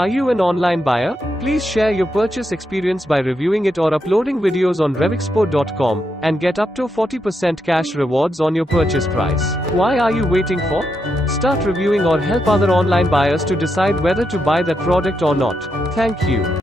Are you an online buyer? Please share your purchase experience by reviewing it or uploading videos on RevExpo.com, and get up to 40% cash rewards on your purchase price. Why are you waiting for? Start reviewing or help other online buyers to decide whether to buy that product or not. Thank you.